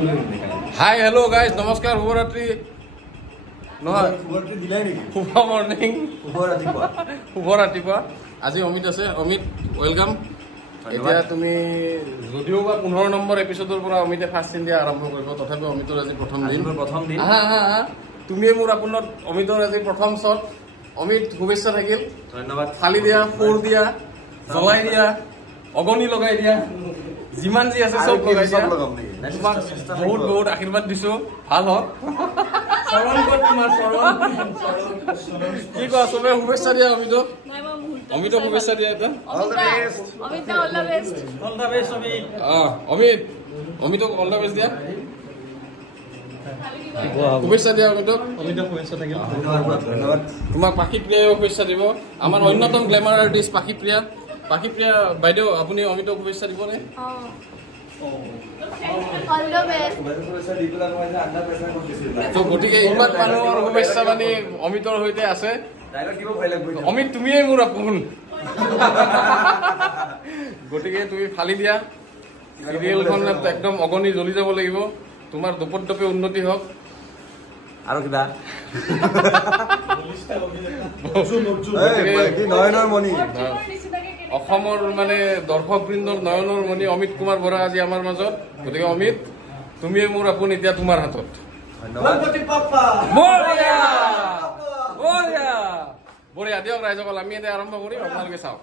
hi hello' guys নমস্কাৰ শুভৰাত্ৰি নহয় শুভ মৰ্ণিং শুভ ৰাতিপুৱা আজি অমিত আছে অমিত ৱেলকাম এতিয়া তুমি যদিও বা 15 নম্বৰ এপিসোডৰ পৰা অমিতে ফাৰ্ষ্ট ইণ্ডিয়া আৰম্ভ কৰিব তথাপি অমিতৰ আজি প্ৰথম দিন তুমিয়ে মোৰ আপোনাৰ অমিতৰ আজি প্ৰথম শ্বট অমিত শুভেচ্ছা থাকিল ধন্যবাদ ফালি দিয়া ফোৰ দিয়া জ্বলাই দিয়া অগনি লগাই দিয়া যিমান যি আছে সব লগাই দিয়া তোমাক বহুত বহুত আশীৰ্বাদ দিছো ভাল হওক চৰণ কত তোমাৰ চৰণ কি কোৱা সবে শুভেচ্ছা দিয়া অমিত শুভেচ্ছা দিয়া এটা all the best Amit all the best দিয়া শুভেচ্ছা দিয়া অমিত শুভেচ্ছা থাকিল ধন্যবাদ তোমাক পাখি প্ৰিয়াই শুভেচ্ছা দিব আমাৰ অন্যতম গ্লেমাৰ আৰ্টিষ্ট পাখি প্ৰিয়া বাইদেউ আপুনি অমিতক শুভেচ্ছা দিবনে গতিকে ইমান মানুহৰ শুভেচ্ছা বাণী অমিতৰ সৈতে আছে অমিত তুমিয়ে মোৰ আপোন গতিকে তুমি ফালি দিয়া চিৰিয়েলখন একদম অগনি জ্বলি যাব লাগিব তোমাৰ দপদপে উন্নতি হওক আৰু কিবা অসমৰ মানে দৰ্শক বৃন্দৰ নয়নৰ মণি অমিত কুমাৰ বৰা আজি আমাৰ মাজত গতিকে অমিত তুমিয়ে মোৰ আপোন এতিয়া তোমাৰ হাতত বঢ়িয়া দিয়ক ৰাইজসকল আমি এতিয়া আৰম্ভ কৰিম আপোনালোকে চাওক